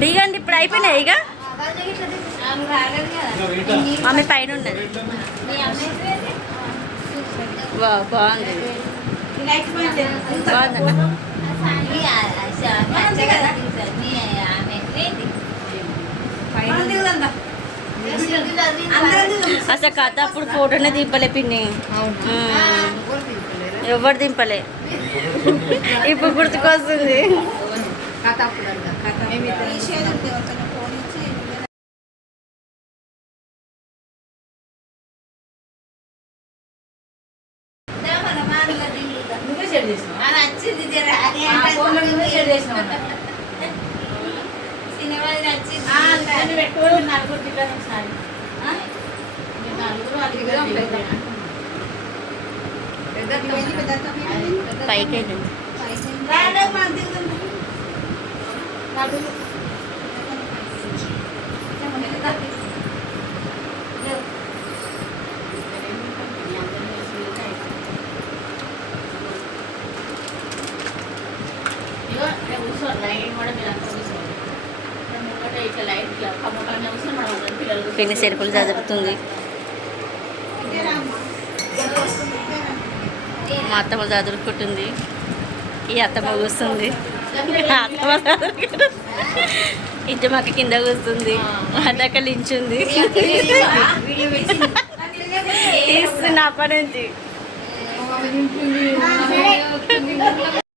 దిగండి ఇప్పుడు అయిపోయినాయి ఇక ఆమె పైన ఉన్నది బాగుంది బాగుందన్న అసలు కథ అప్పుడు ఫోటోనే దింపలే పిన్ని ఎవరు దింపలే ఇప్పుడు గుర్తుకొస్తుంది పైకి పిన్ని సెరుకులు చదువుతుంది మా అత్తమ్మ చదువుకుంటుంది ఈ అత్తమ్మ కూస్తుంది అత్తమ్మ చదువుకుంటుంది ఇంటి కింద కూస్తుంది అదక లించుంది తీస్తున్నా అప్పటి నుంచి